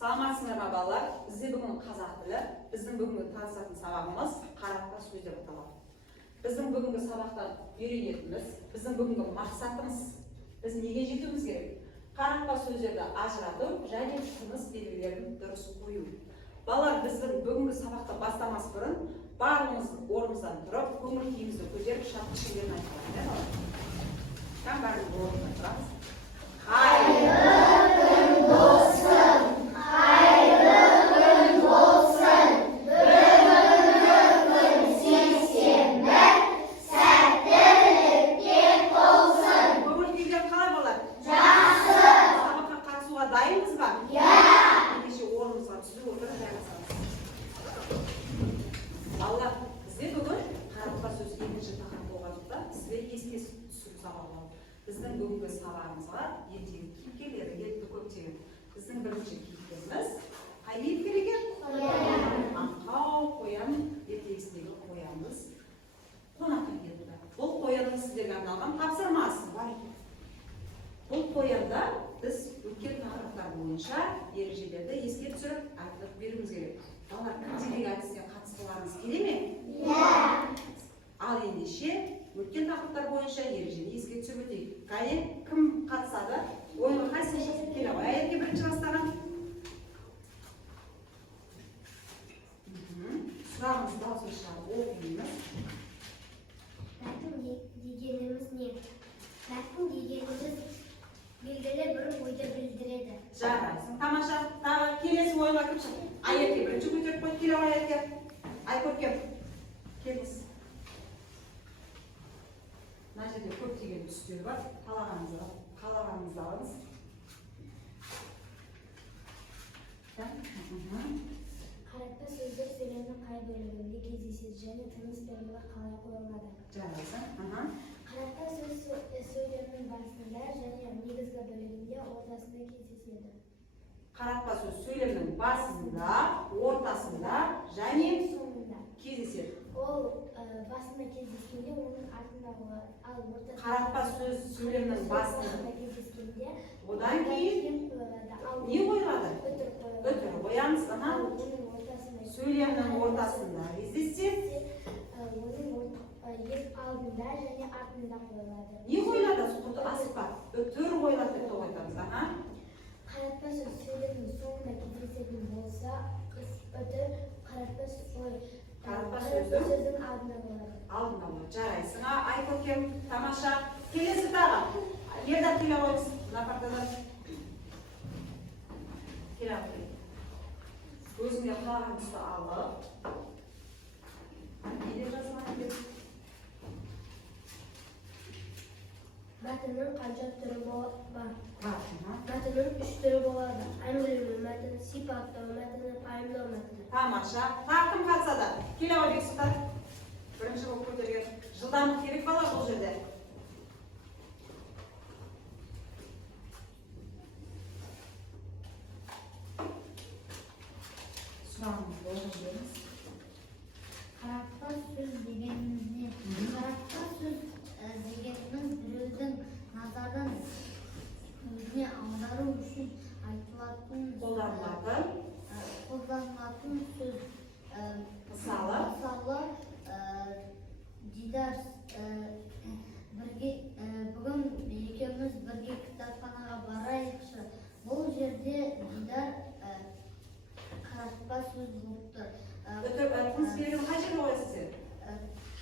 Саламатсыздар ма балалар? Бізде бүгін қазақ тілі, біздің бүгінгі танысатын сабағымыз қаратпа сөз деп аталады. Біздің бүгінгі сабақтан үйренетініміз, біздің бүгінгі мақсатымыз, біз неге жетуіміз керек? Қаратпа сөздерді ажырату және тыныс белгілерін дұрыс қою. Балалар, біздің бүгінгі сабақты бастамас бұрын барлығымыз орнымыздан тұрып, көңіл күйімізді көтеріп, шаттық сөздерін айтамыз. Барлығымыз орнымыздан тұрамыз. Қайырлы күн болсын! Біздің бүгінгі сабағымызға ертегі кейіпкерлері келді көптеген. Біздің бірінші кейіпкеріміз қай кейіпкер екен? Аңқау қоян ертегісіндегі қоянымыз қонаққа келді. Бұл қоянның сіздерге арналған тапсырмасы бар екен. Бұл қоянда біз өткен тақырыптар бойынша ережелерді еске түсіріп айтып беруіміз керек. Балалар, күнделік әдісіне қатысқыларыңыз келе ме? Иә. Ал ендеше өткен тақырыптар бойынша ережені еске түсіріп өтейік. Қайы, кім қатысады? Ойынға қайсы шешіп келе ғой? Әйелге бірінші бастаған. Сұрағымыз дауысын шығарып оқимыз. Мәтін дегеніміз не? Мәтін дегеніміз белгілі бір ойды білдіреді. Жарайсың. Тамаша. Тағы келесі ойынға кім шық? Әйелге бірінші көтеріп қойып келе ғой әйелге. Айкөркем. Келіңіз. Мына жерде көптеген түстер бар. Қалағаныңызды алыңыз. Қаратпа сөздер сөйлемнің қай бөлігінде кездеседі және тыныс белгілері қалай қойылады? Жарайсың. Қаратпа сөз сөйлемнің басында және негізгі бөлігінде ортасында кездеседі. Қаратпа сөз сөйлемнің басында, ортасында және соңында кездеседі. Ол басында кездескенде оның артында болады. Ал ортасында Қаратпа сөз сөйлемнің басында кездескенде одан кейін не қойылады? Өтір қоямыз. Сөйлемнің ортасында кездессе оның алдында және артында қойылады. не қойылады? Құты асықпа. Өтір қойылады деп айтамыз. Қаратпа сөз сөйлемнің соңында кездесетін болса, өтір қаратпа сөздің алдында болады. Алдында болады. Жарайсың. Айкөркем, тамаша. Келесі тағы. Ерді келе қойыңыз. Мына партадан. Келе қойыңыз. Өзіңде қалағаныңызды алып. Неде жазылған екен? Мәтіннің қанша түрі бар? Мәтіннің 3 түрі болады. Әңгіме мәтіні, сипаттау мәтіні, пайымдау мәтіні. Тамаша. Тағы кім қатысады? Келе қойыңыз сұлтан. Бірінші болып көтерген. Жылдамдық керек бала бұл жерде. Сұрағымыз болған жеріңіз. Қаратпа сөз дегеніміз не? Қаратпа сөз дегеніміз біреудің назарын өзіне аудару үшін айтылатын қолданылатын сөз. Мысалы Дидар, бүгін екеуміз бірге кітапханаға барайықшы. Бұл жерде Дидар қаратпа сөз болып тұр. Тыныс белгіні қай жерге қоясыз сен?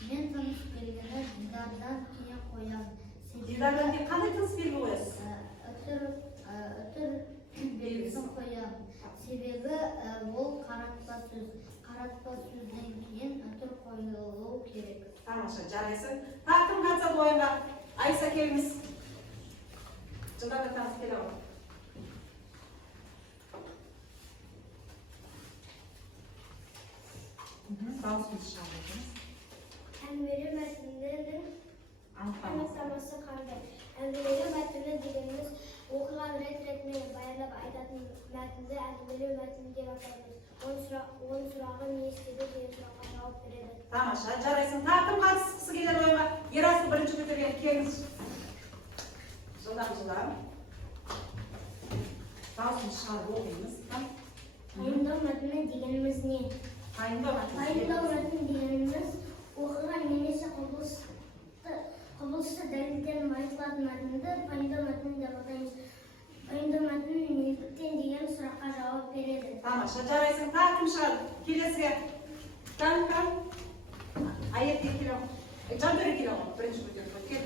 Мен тыныс белгіні Дидардан кейін қоямын. Дидардан кейін қандай тыныс белгі қоясыз? Үтір белгісін қоямын. Себебі ол қаратпа сөз. Қаратпа сөзден кейін үтір қойылуы керек. Тамаша, жарайсың. Тағы кім қатысады ойынға? Айса келіңіз. Жылдамдық таныс келе ғой. Дауысыңызды шығарыңыз. Әңгіме мәтінінің анықтамасы қандай? Әңгіме мәтіні дегеніміз оқыған рет-ретімен баяндап айтатын мәтінді әңгіме мәтіні деп атаймыз. Оның сұрағы не істеді деген сұраққа жауап береді. Тамаша, жарайсың. Тағы кім қатысқысы келеді ойынға? Ерасыл бірінші көтерген. Келіңіз. Жылдам. Дауысыңызды шығарып оқимыз. Пайымдау мәтіні дегеніміз не? Пайымдау мәтіні. Пайымдау мәтіні дегеніміз оқыған немесе құбылысты дәлелденіп айтылатын мәтінді пайымдау мәтіні деп атаймыз. Пайымдау мәтіні неліктен деген сұраққа жауап береді. Тамаша, жарайсың. Тағы кім шығады? Келесіге. Кім? Аятке келе ғой. Жандәурен келе ғой. Бірінші көтеріп қой. Кел.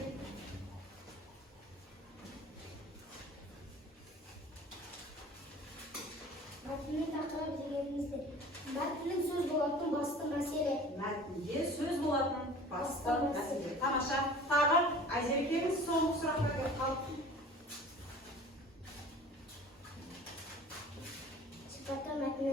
Мәтіннің тақырыбы дегенімізде мәтіннің сөз болатын басты мәселе. Мәтінде сөз болатын басты мәселе. Тамаша. Тағы Айзере келіңіз. Соңғы сұраққа келіп қалып. Сипаттау мәтіні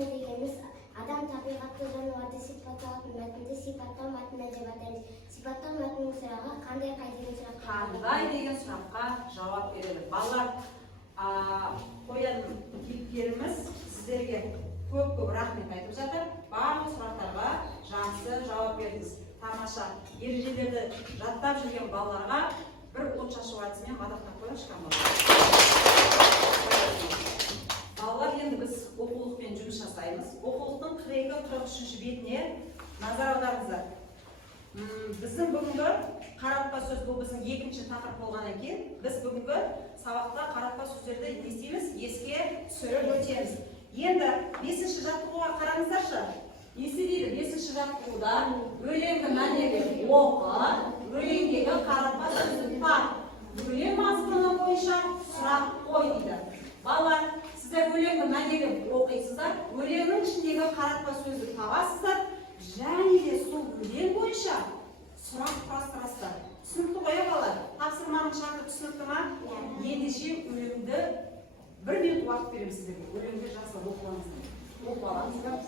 дегеніміз адам табиғатты жануарды сипатталатын мәтінді сипаттау мәтіні деп атаймыз. Сипаттау мәтінінің сұрағы қандай деген сұраққа? Қандай деген сұраққа жауап береді. Балалар, қоян кейіпкеріміз сіздерге көп рахмет айтып жатыр. Барлық сұрақтарға жақсы жауап бердіңіз. Тамаша. Ережелерді жаттап жүрген балаларға бір от шашу әдісімен мадақтап қояйықшы балалар. Балалар, енді біз оқулықпен жұмыс жасаймыз. Оқулықтың 42-43 бетіне назар аударыңыздар. Біздің бүгінгі қаратпа сөз, бұл біздің екінші тақырып болғаннан кейін, біз бүгінгі сабақта қаратпа сөздерді не істейміз? Еске түсіріп өтеміз. Енді 5-ші жаттығуға қараңыздаршы. Не дейді? 5-ші жаттығуда өлеңді мәнерлеп оқы, өлеңдегі қаратпа сөзді тап. Өлең мазмұны бойынша сұрақ қой дейді. Балалар, сіздер өлеңді мәнерлеп оқисыздар, өлеңнің ішіндегі қаратпа сөзді табасыздар, және де сол өлең бойынша сұрақ құрастырасыздар. Түсінікті ғой балалар? Тапсырманың шарты түсінікті ма? Ендеше өлеңді 1 минут уақыт беремін сіздерге. Өлеңді жақсы оқып алыңыздар. Оқып алыңыздар.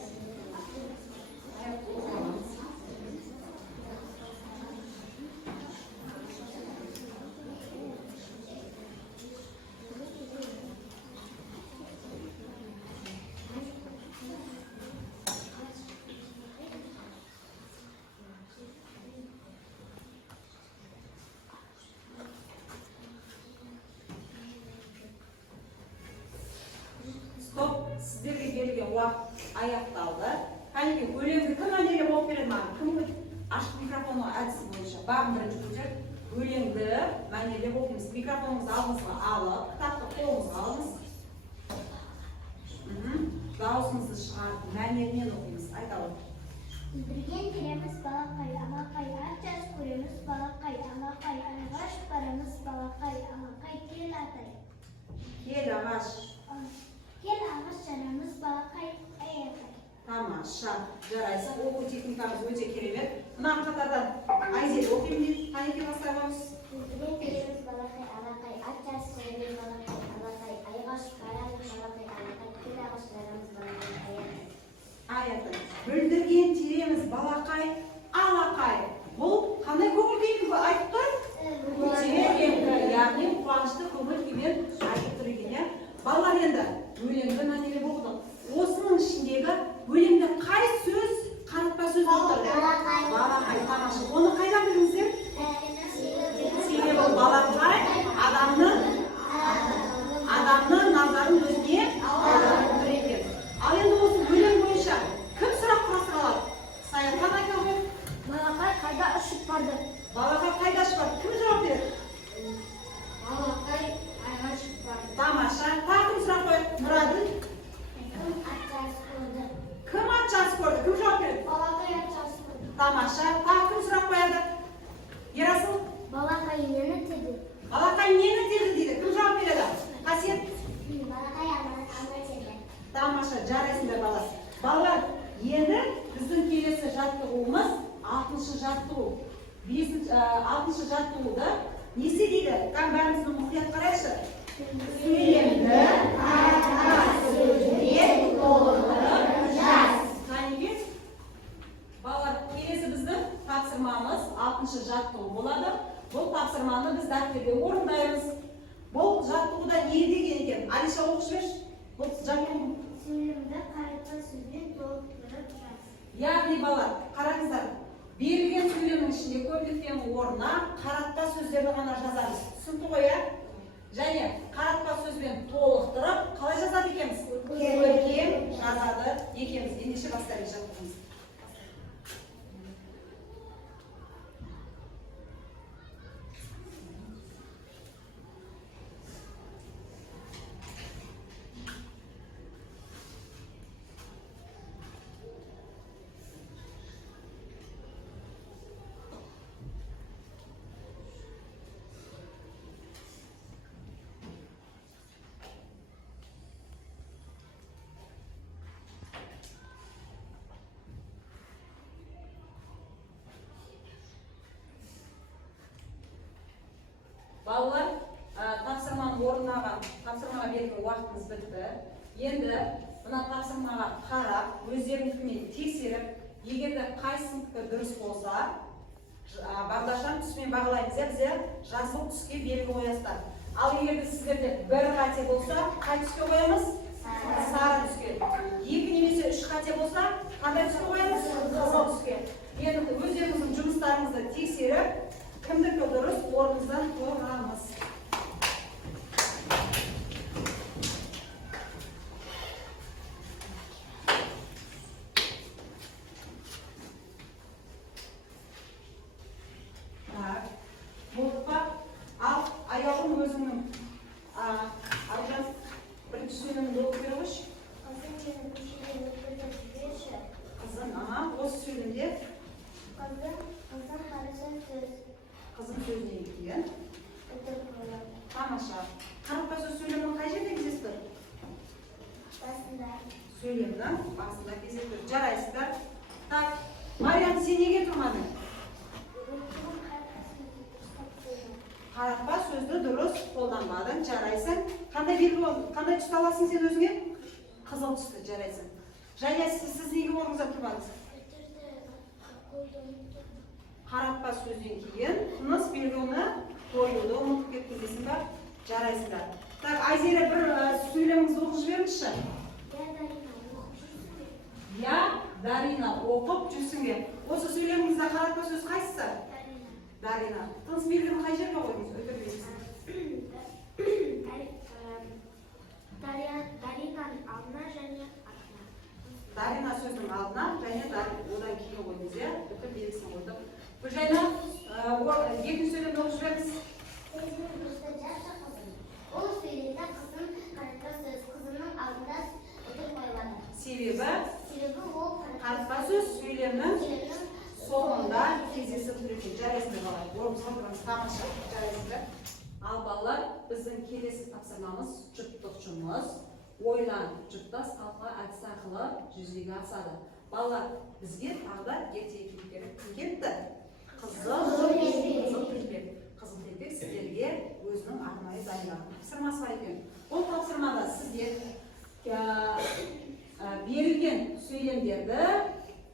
Сіздерге берілген уақыт аяқталды. Кәнеке, өлеңді кім мәнерлеп оқып береді маған? Кім ашық микрофонның әдісі бойынша бағым бірінші көтер. Өлеңді мәнерлеп оқимыз. Микрофоныңызды алдыңызға алып, кітапты қолыңызға алыңыз. Дауысыңызды шығарып, мәнерінен оқимыз. Айта ғой. Бірген келеміз балақай, алақай, ат жас көреміз балақай, алақай, ағаш барамыз балақай, алақай, кел атай. Кел ағаш. Кел ағаш жарамыз балақай, аяқай. Тамаша, жарайсың. Оқу техникамыз өте керемет. Мына қатардан Айзел оқимын дейді. Қанеке бастаймыз? Бірген келеміз балақай, алақай, ат жас көреміз балақай, алақай, ағаш барамыз балақай, алақай, кел ағаш жарамыз балақай, аяқай. Аяқай. Бүлдірген тереміз балақай, алақай. Бұл қандай көңіл күймен айтып тұр? Көтеріңкі, яғни қуанышты көңіл күймен айтып тұр екен, иә? Балалар, енді өлеңді мәнерлеп оқыдық. Осының ішіндегі өлеңде қай сөз қаратпа сөз отыр? Балақай. Тамаша. Оны қайдан біліңіздер? Себебі балақай адамның назарын өзіне аударып тұр екен. Ал енді осы өлең бойынша кім сұрақ құрастыра алады? Саятхан айта ғой. Балақай қайда ұшып барды? Балақай қайда ұшып барды? Кім жауап береді? Балақай айға ұшып барды. Тамаша. Тағы кім сұрақ қояды? Мұрадыл. Кім ат жарыс көрді? Кім ат жарыс көрді? Кім жауап береді? Балақай ат жарыс көрді. Тамаша. Тағы кім сұрақ қояды? Ерасыл. Балақай нені теді? Балақай нені теді дейді? Кім жауап береді? Қасиет. Балақай ама теді. Тамаша. Жарайсыңдар балалар. Балалар, енді біздің келесі жаттығуымыз 6-шы жаттығу. 6-шы жаттығуды не істейді? Бәрімізді мұқият қарайшы. Сөйлемді қаратпа сөзбен толықтырып жаз. Қанеке? Балалар, келесі біздің тапсырмамыз 6-шы жаттығу болады. Бұл тапсырманы біз дәптерде орындаймыз. Бұл жаттығуда не деген екен? Алиша оқып жіберші. Бұл жаттығу. Сөйлемді қаратпа сөзбен толықтырып жаз. Яғни балалар, қараңыздар. Берілген сөйлемнің ішінде көптеген орнына қаратпа сөздерді ғана жазамыз. Түсінікті ғой, иә? Және қаратпа сөзбен толықтырып, қалай жазамыз? жазады екеуміз. Ендеше бастайық жаттығымызды. Балалар, тапсырманы орындаған, тапсырмаға берген уақытымыз бітті. Енді мына тапсырмаға қарап, өздеріңізбен тексеріп, егер де қайсыңдікі дұрыс болса, бағдаршам түсімен бағалаймыз, бізде жасыл түске белгі қоясыздар. Ал егер де сіздерде бір қате болса, қай түске қоямыз? Сары түске. Екі немесе үш қате болса, қандай түске қоямыз? Қызыл түске. Енді өздеріңіздің жұмыстарыңызды тексеріп, кімдікі дұрыс орнымыздан тұрамыз. Болды па? Ал аяғым өзіңнің Айжан бірінші сөйлеміңді оқып бере қойшы. Қызым, осы сөйлемде қызым сөзінен кейін. Тамаша. Қарапқа сөз сөйлемін қай жерде кездесіп тұр? Сөйлемнің басында кездесіп тұр. Жарайсыздар. Так, Мариям, сен неге тұрмадың? Қарапқа сөзді дұрыс қолданбадың, жарайсың. Қандай белгі болды? Қандай түсті аласың сен өзіңе? Қызыл түсті, жарайсың. Жая, сіз неге орныңызда тұрмадыңыз? Қарапқа сөзден кейін тыныс белгіні қоюды ұмытып кеткен дейсің ба? Жарайсыңдар. Так, Айзера, бір сөйлеміңізді оқып жіберіңізші. Я, Дарина, оқып жүрсің бе? Осы сөйлеміңізде қарапқа сөз қайсысы? Дарина. Тыныс белгіні қай жерге қойдыңыз? Өтірмейсіз. Даринаның алдына және артына. Дарина сөздің алдына және одан кейін қойдыңыз, иә? Өтір белгісін қойдық. Гүлжайна, екінші сөйлемді оқып жіберіңіз. Ол сөйлемде қызым қарапқа сөз, қызының алдында өтір қойылады. Себебі ол қарапқа сөз сөйлемнің соңында кездесіп тұрған. Жарайсыңдар балалар. Орнымызға тұрыңыз, тамаша. Жарайсыңдар. Ал балалар, біздің келесі тапсырмамыз жұптық жұмыс. Ойлан, жұптас талқыла әдісі арқылы жүзеге асады. Балалар, бізге тағы ертегі кейіпкері кім келді? Қызыл Келбек. Қызыл Келбек сіздерге өзінің арнайы дайындаған тапсырмасы бар екен. Бұл тапсырмада сіздер берілген сөйлемдерді,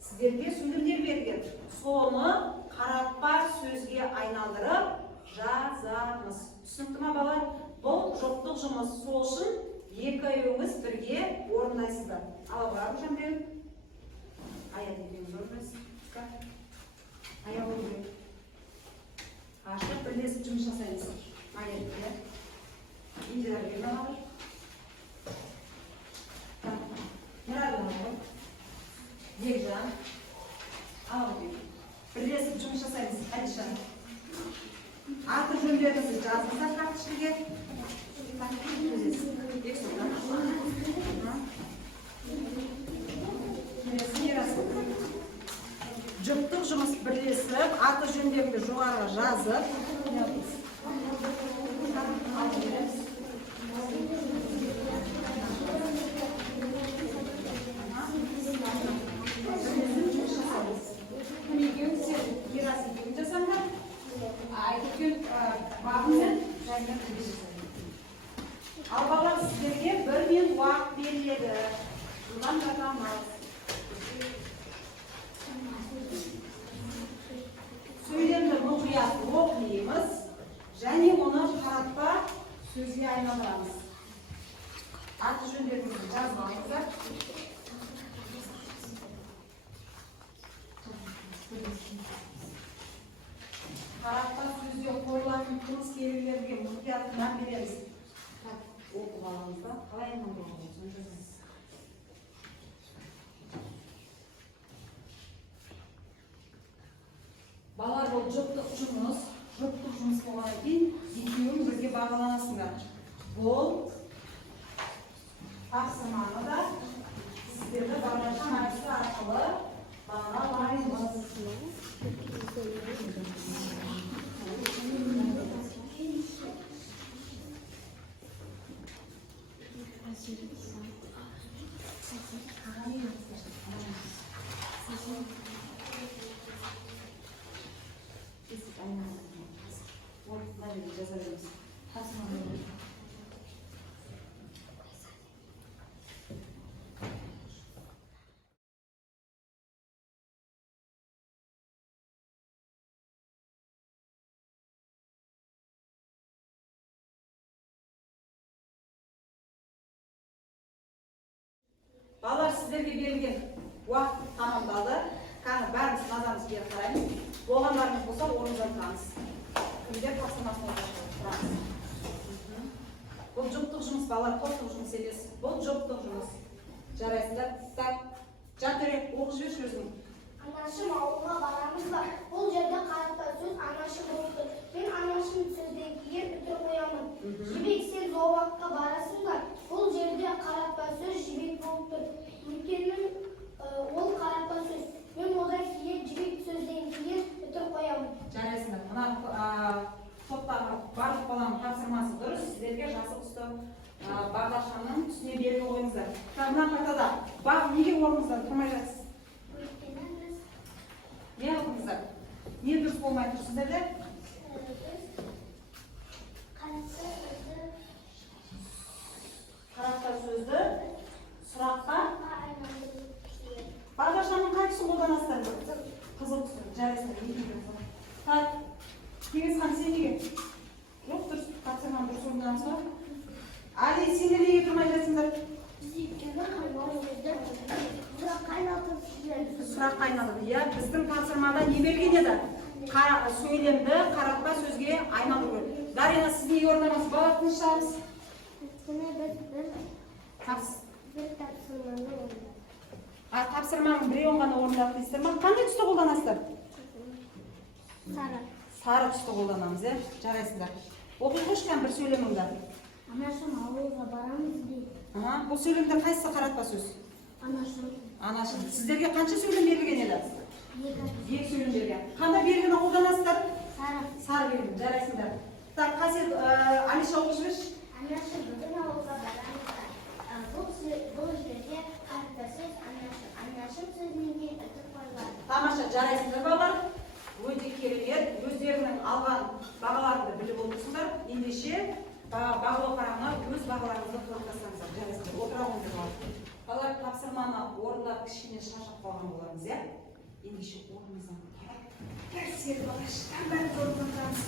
сіздерге сөйлемдер берілген. Соны қарапқа сөзге айналдырып жазамыз. Түсінікті ма балалар? Бұл жұптық жұмыс. Сол үшін екеуіңіз бірге орындайсыздар. Ал барып жамбен. Аяқ екеуіңіз орындайсыз. Аяқ орындайсыз. Ашып бірлесіп жұмыс жасаймыз. Аяқ. Индилар берді алыр. Мұрады алыр. Ержан. Алыр. Бірлесіп жұмыс жасаймыз. Әлішан. Аты жөндеріңізді жазыңыздар карточкаға. Жұптық жұмыс бірлесіп, аты жөндеріңді жоғарыға жазып. Ал балалар, сіздерге бір мен уақыт беріледі. Бұдан жатамыз. Сөйлемді мұқият оқимыз және оны қаратпа сөзге айналдырамыз. Аты жөндеріңізді жазыңыздар. Қаратпа сөзге қойылатын тыныс белгілерге мұқият мән береміз. Оқып аламыз ба? Қалай айналдыруға болады? бұл жұптық жұмыс болғаннан кейін екеуің бірге бағаланасыңдар. Бұл тапсырманы да сіздерді бағдаршам әдісі арқылы бағалаймыз. Балалар, сіздерге берілген уақыт тамамдалды. Қазір бәріміз назарымыз бері қараймыз. Болғандарыңыз болса, орныңыздан тұрамыз. Кімдер тапсырмасын тұрамыз. Бұл жұптық жұмыс, балалар, топтық жұмыс емес. Бұл жұптық жұмыс. Жарайсыңдар. Так, жатырек, оқып жіберші өзің. Анашым ауылға барамыз ба? Бұл жерде қаратпа сөз анашым болып тұр. Мен анашым сөзден кейін үтір қоямын. Жібек, сен зообаққа барасың ба? Бұл жерде қаратпа сөз жібек болып тұр. Өйткені ол қаратпа сөз. Мен одан кейін жібек сөзден кейін үтір қоямын. Жарайсыңдар. Мына топтағы барлық баланың тапсырмасы дұрыс. Сіздерге жазып ұсты бағдаршамның үстіне белгі қойыңыздар. Мына тақтада бақ неге орныңыздан тұрмай жатсыз? Не алдыңыздар? Не дұрыс болмай тұрсыздар да? Қаратпа сөзді сұраққа бағдаршамның қай тұсын қолданасыздар? Қызыл тұсын, жарайсыңдар. Так, Кеңесхан, сен неге? Жоқ, дұрыс, тапсырманы дұрыс орындаңыз ба? Али, сендер неге тұрмай жатсыңдар? Сұрақ айналды. Иә, біздің тапсырмада не берген еді? Сөйлемді қаратпа сөзге айналдыру керек. Дарина, сіз неге орындамасыз? Бала, тыныш шығамыз. Тапсырманың біреуін ғана орындап дейсіздер ма? Қандай түсті қолданасыздар? Сары түсті қолданамыз, е? Жарайсыңдар. Оқи қошқан бір сөйлеміңді. Анашым ауылға барамыз дейді. Бұл сөйлемде қайсысы қаратпа сөз? Анашым. Анашым. Сіздерге қанша сөйлем берілген еді? Екі сөйлем берген. Қандай белгіні қолданасыздар? Сары белгі. Жарайсыңдар. Так, Қасет, Алиша оқып жіберші. Анашым бүгін ауылға барамыз ба? Бұл жерде қаратпа сөз анашым сөзінен кейін үтір қойылады. Тамаша, жарайсыңдар балалар. Өте керемет. Өздерінің алған бағаларыңды біліп отырсыңдар. Ендеше бағалау қарағына өз бағаларыңызды қойып тастаңыздар. Жарайсыңдар. Отыра қойыңыздар балалар. Балалар, тапсырманы орындап кішкене шаршап қалған боларыңыз, иә? Ендеше орныңыздан серік балаш. Бәріміз орнымыздан тұрамыз.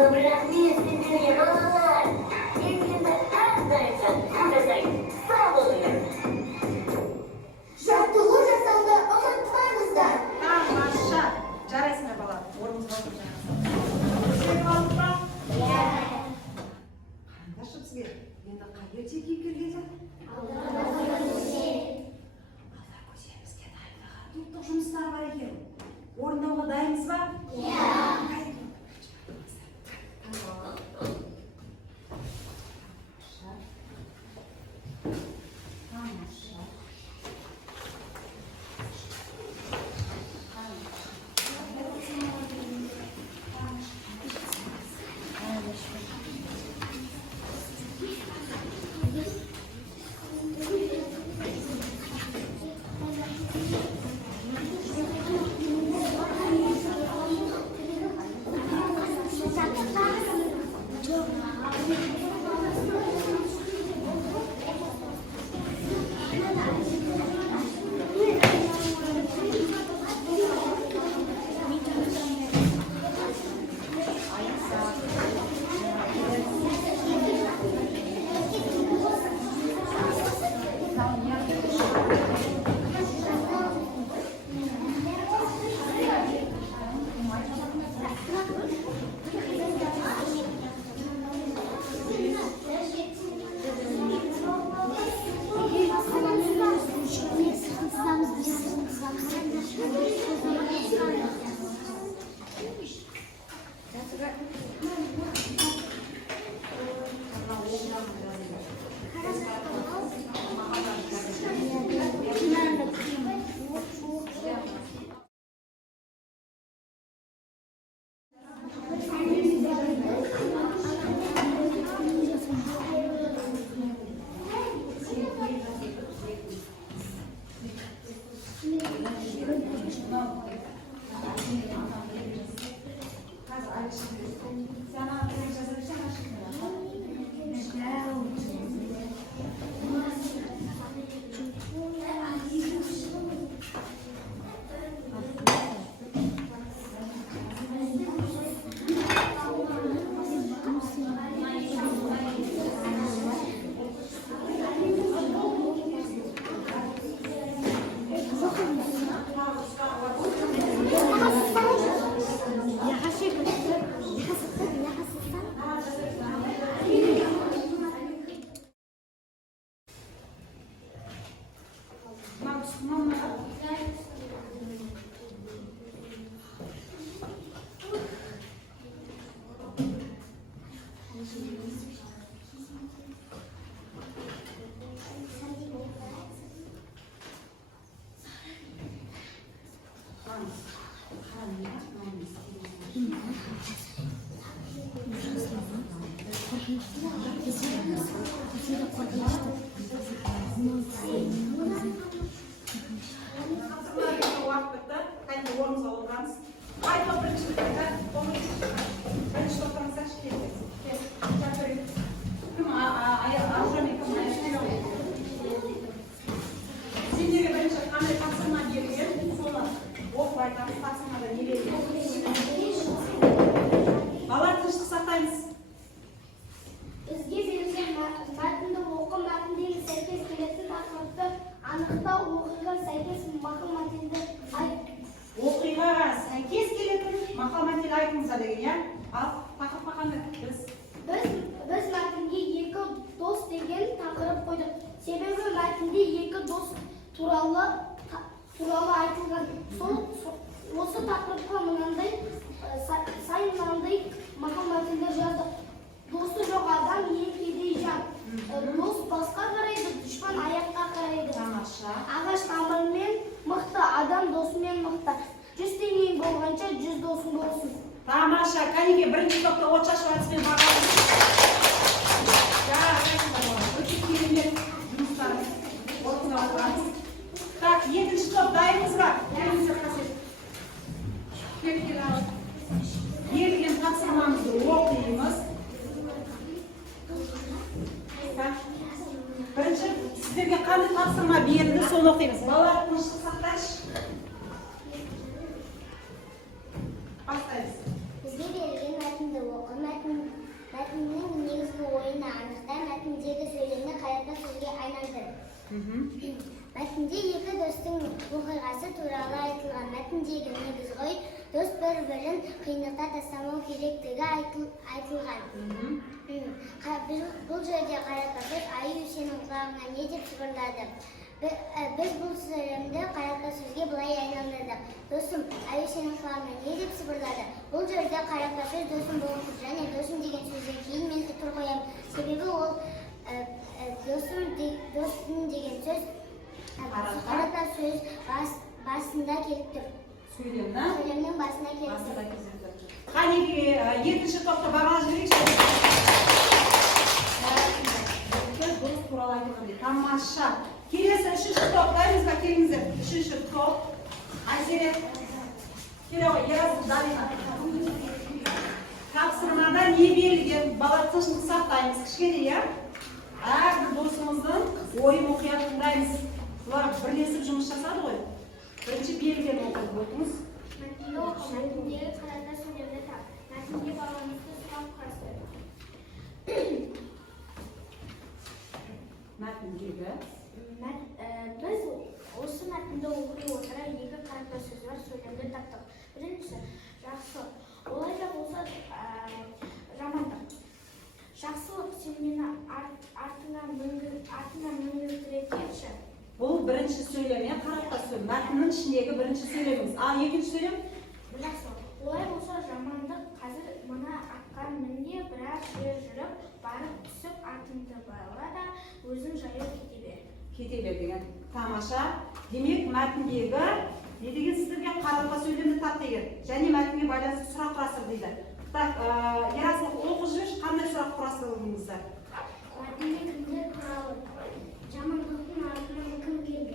Rahmet sizlere balalar. Kendinize әрдайым жасайтын сау болыңыз. Жаттығу жасауды ұмытпаңыздар. Тамаша. Жарайсыңдар балалар. Орныңызға отырып жаңағы. Сен алдық па? Иә. Қараңдаршы бізге. Енді қай ерте кейіпкерге Алдағы көше. Алдар көшемізге дайындаған топтық жұмыстар бар екен. Орындауға дайынсыз ба? Иә. Балалар, тыныштық сақтаймыз. Бізге берілген мәтінді оқу, мәтіндегі сәйкес келетін тақырыпты анықтау, оқиға сәйкес мақал-мәтелді айт. Оқиғаға сәйкес келетін мақал-мәтел айтыңыздар деген, иә? Ал тақырыпқа қандай? Біз мәтінге екі дос деген тақырып қойдық. Себебі мәтінде екі дос туралы айтылған. Осы тақырыпқа мынандай мақал-мәтелдер жаздық. Досы жоқ адам ең кедей жан. Дос басқа қарайды, дұшпан аяққа қарайды. Тамаша. Ағаш тамырымен мықты, адам досымен мықты. 100 теңгең болғанша 100 досың болсын. Тамаша. Кәнеге бірінші топта от шашып айтыспен бағалымыз. Өте керемет жұмыстарымыз. Орнына отырамыз. Так, екінші топ дайынбыз ба? Берілген тапсырмамызды оқимыз. Бірінші сіздерге қандай тапсырма берілді, соны оқимыз. Балалар, тыныштық сақтайыншы. Бастаймыз. Бізге берілген мәтінді оқы, мәтіндегі негіз ғой дос бір-бірін қиындықта тастамау керектігі айтылған. Бұл жерде қаратпасөз аю сенің құлағыңа не деп сыбырлады. Біз бұл сөйлемді қаратпасөзге былай айналдырдық. Досым, аю сенің құлағыңа не деп сыбырлады. Бұл жерде қаратпасөз досым болғыз және досым деген сөзден кейін мен үтір қоямын. Себебі ол досым деген сөз қаратпасөз басында келіп тұр. Сөйлемнің басында келіп тұр. Қанеке, екінші топта бағала жіберейікші. Дұрыс туралы айтылғандай. Тамаша. Келесі үшінші топтаймыз ба? Келіңіздер. Үшінші топ. Айзере. Келе ғой, Ерасыл, Дарина. Тапсырмада не берілген? Бала тыныштық сақтаймыз. Кішкене, иә? Әрбір досымыздың ойын мұқият тыңдаймыз. Бұлар бірлесіп жұмыс жасады ғой. Бірінші берілген оқып отырмыз. Мәтінді оқы, мәтіндегі қарата сөйлемді тап. Мәтінге байланысты сұрақ құрастыр. Мәтіндегі. Біз осы мәтінді оқи отыра екі қарата сөз бар сөйлемді таптық. Бірінші, жақсы. Олай да болса жамандық. Жақсылық сен мені артыңа мінгіздіретші. Бұл бірінші сөйлем, қаратпа сөйлем. Мәтіннің ішіндегі бірінші сөйлеміміз. Ал екінші сөйлем? Жақсы. Олай болса жамандық қазір мына атқа міне біраз жер жүріп, барып түсіп артыңды байла да өзің жаяу кете бер. Кете бер деген. Тамаша. Демек, мәтіндегі не деген сіздерге қаратпа сөйлемді тап деген. Және мәтінге байланысты сұрақ құрастыр дейді. Так, Ерасыл, оқып жүрші, қандай сұрақ құрастырылыңыздар? Мәтінде кімдер туралы? Жамандықтың артынан кім келді?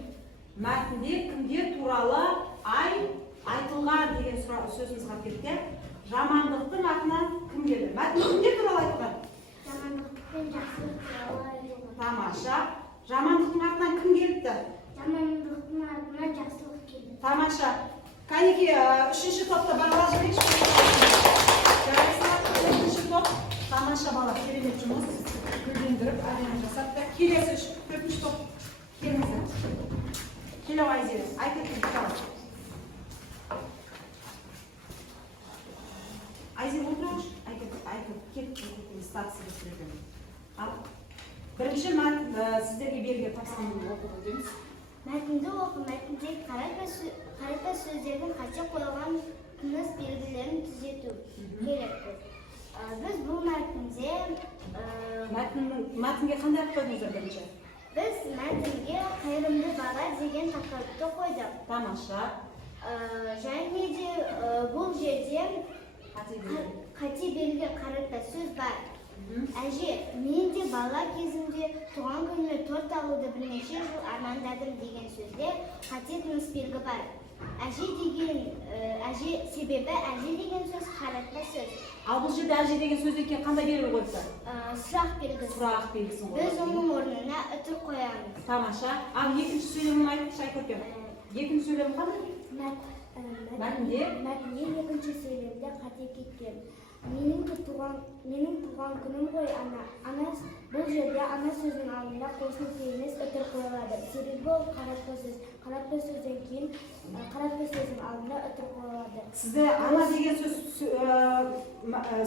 Мәтінде кімдер туралы айтылған деген сөзіміз бар кетті. Жамандықтың артынан кім келді? Мәтінде кімдер туралы айтылған? Жамандық пен жақсылық туралы айтылған. Тамаша. Жамандықтың артынан кім келді? Жамандықтың артынан жақсылық келді. Тамаша. Қанеке, үшінші топта бағала жіберейікші. Үшінші топ. Тамаша бала, керемет жұмыс. Гүлдендіріп, әлемін жасап. Келесі төртінші топ. Келіңіздер. Келеу Айзере. Айтып тұр. Айзере отырыңыз. Айтып, кет. Статысы өсірген. Бірінші сіздерге берген тапсырманы оқып өтеміз. Мәтінді оқы, мәтіндегі қаратпа сөздердің қате қойылған тыныс белгілерін түзету керекпіз. Біз бұл мәтінге қандай ат қойдыңыздар бірінші? Біз мәтінге қайырымды бала деген тақырыпты қойдық. Тамаша. Және де бұл жерде қате белгі қаратпа сөз бар. Әже, мен де бала кезімде туған күніме торт алуды бірнеше жыл армандадым деген сөзде қате тыныс белгі бар. Себебі әже деген сөз қаратпа сөз. Ал бұл жерде әже деген сөзден кейін қандай белгі қойыпты? Сұрақ белгісі. Сұрақ белгісін қойды. Біз оның орнына үтір қоямыз. Тамаша. Ал екінші сөйлемін айтып Шайкөрпен. Екінші сөйлем қандай? Мәтінде екінші сөйлемде қате кеткен. Менің туған күнім ғой, ана. Бұл жерде ана сөздің алдында қосын емес үтір қойылады. Себебі ол қаратпа сөз. Қаратпа сөзден кейін қаратпа сөздің алдында үтір қойылады. Сізде ана деген сөз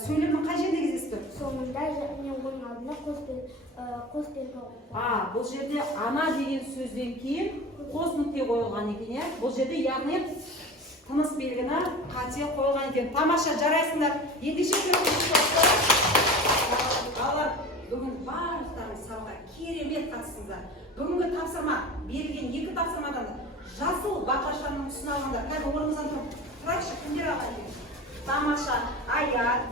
сөйлемнің қай жерде кездесті? Соңында және оның алдында қос белгі. Бұл жерде ана деген сөзден кейін қос нүкте қойылған екен. Бұл жерде яғни тыныс белгіні қате қойылған екен. Тамаша, жарайсыңдар. Ендеше балалар, бүгін барлықтарыңыз сабаққа керемет қатыстыңыздар. Бүгінгі тапсырма берілген екі тапсырмадан жасыл баклажанның үстіне алғандар. Қазір орнымыздан тұрып тұрайықшы, кімдер алған екен? Тамаша, Аят,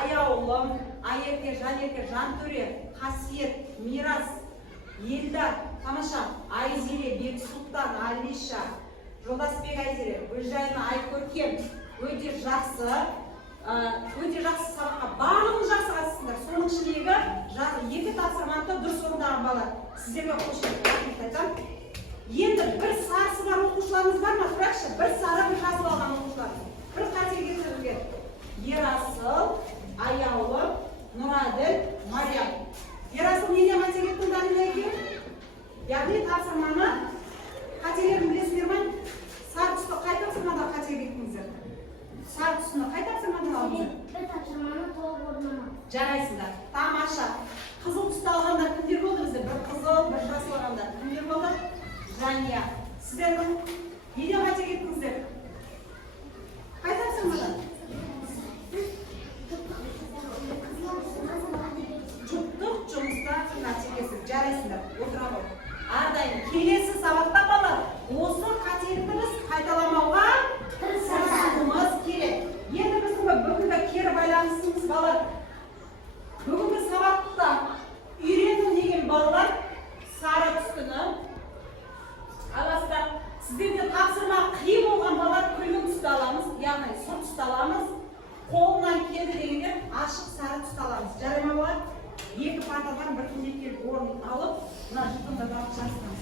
Аяулым, Айерке, Жанерке, Жантөре, Қасиет, Мирас, Елдар. Тамаша, Айзере, Бексұлтан, Алиша, Жолдасбек Айзере, Гүлжайна, Айкөркем. Өте жақсы сабаққа барлығын жақсы қатыстыңдар. Соның ішіндегі екі тапсырманы дұрыс орындаған бала. Сіздерге қошемет айтамын. Енді бір сарысы бар оқушыларымыз бар ма? Тұрайықшы, бір сары бір жазып алған оқушыларымыз. Бір қате кетірілген. Ерасыл, Аяулым, Нұраділ, Мариям. Ерасыл неден қате кеттің Дарина екеуі? Яғни тапсырманы қателерін білесіңдер ме? Сары түсті Жарайсыңдар. Тамаша. Қызыл түсті алғандар кімдер болды бізде? Бір қызыл, бір жасыл алғандар. Кімдер болды? Жания. Сіздердің неден қате кеттіңіздер? Қайтарсың маған? Жұптық жұмыста қателесіп жарайсыңдар. Отыра ғой. Ардайым келесі сабақта балалар осы қателікті біз қайталамауға тырысуымыз керек. Енді біздің бүгінгі кері байланысымыз балалар. Бүгінгі сабақта үйрену деген балалар сары түстіні аласыздар. Сіздерде тапсырма қиын болған балалар күлгін түсті аламыз, яғни сұр түсті аламыз. Қолынан келді дегенде ашық сары түсті аламыз. Жарай ма балалар? Екі партадан бір күнде келіп орын алып, мына жұтымда барып жазсаңыз.